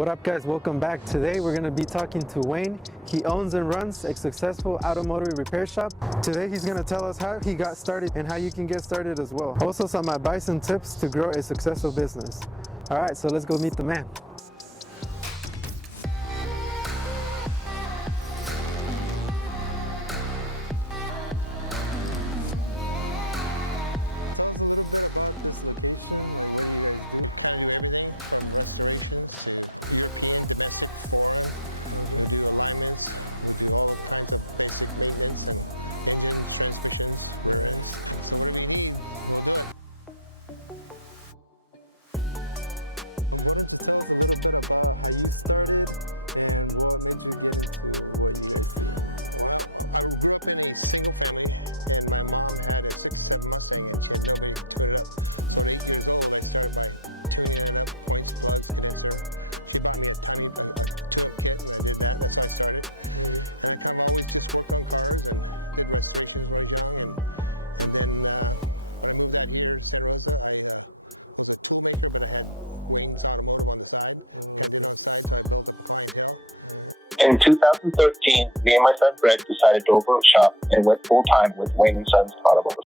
What up guys, welcome back. Today we're going to be talking to Wayne. He owns and runs a successful automotive repair shop. Today he's going to tell us how he got started and how you can get started as well. Also some advice and tips to grow a successful business. Alright, so let's go meet the man. In 2013, me and my friend Brett decided to open a shop and went full-time with Wayne & Sons Automotive.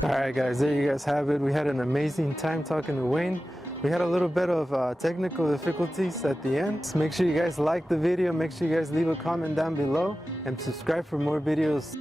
Alright guys, there you guys have it. We had an amazing time talking to Wayne. We had a little bit of technical difficulties at the end. So make sure you guys like the video, make sure you guys leave a comment down below and subscribe for more videos.